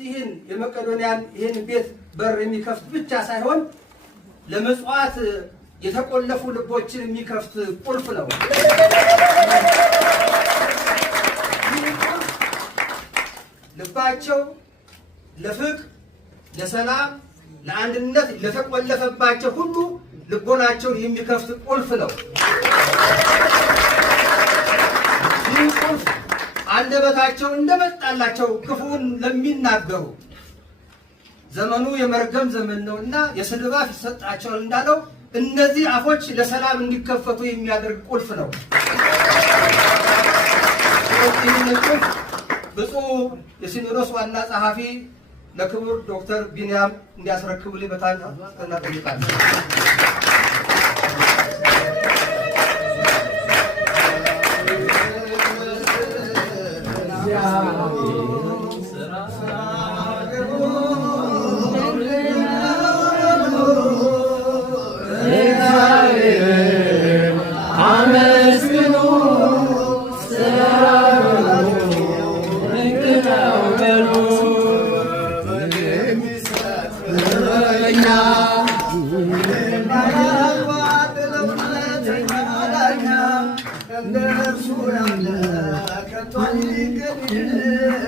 ይህን የመቄዶንያን ይህን ቤት በር የሚከፍት ብቻ ሳይሆን ለመጽዋዕት የተቆለፉ ልቦችን የሚከፍት ቁልፍ ነው። ልባቸው ለፍቅር፣ ለሰላም፣ ለአንድነት ለተቆለፈባቸው ሁሉ ልቦናቸውን የሚከፍት ቁልፍ ነው። ይህ ቁልፍ አንደበታቸው እንደመጣላቸው ክፉን ለሚናገሩ ዘመኑ የመርገም ዘመን ነውና የስድብ አፍ ይሰጣቸዋል እንዳለው እነዚህ አፎች ለሰላም እንዲከፈቱ የሚያደርግ ቁልፍ ነው። ብፁዕ የሲኖዶስ ዋና ጸሐፊ ለክቡር ዶክተር ቢንያም እንዲያስረክቡልኝ በታላቅ ጠይቃለሁ። Under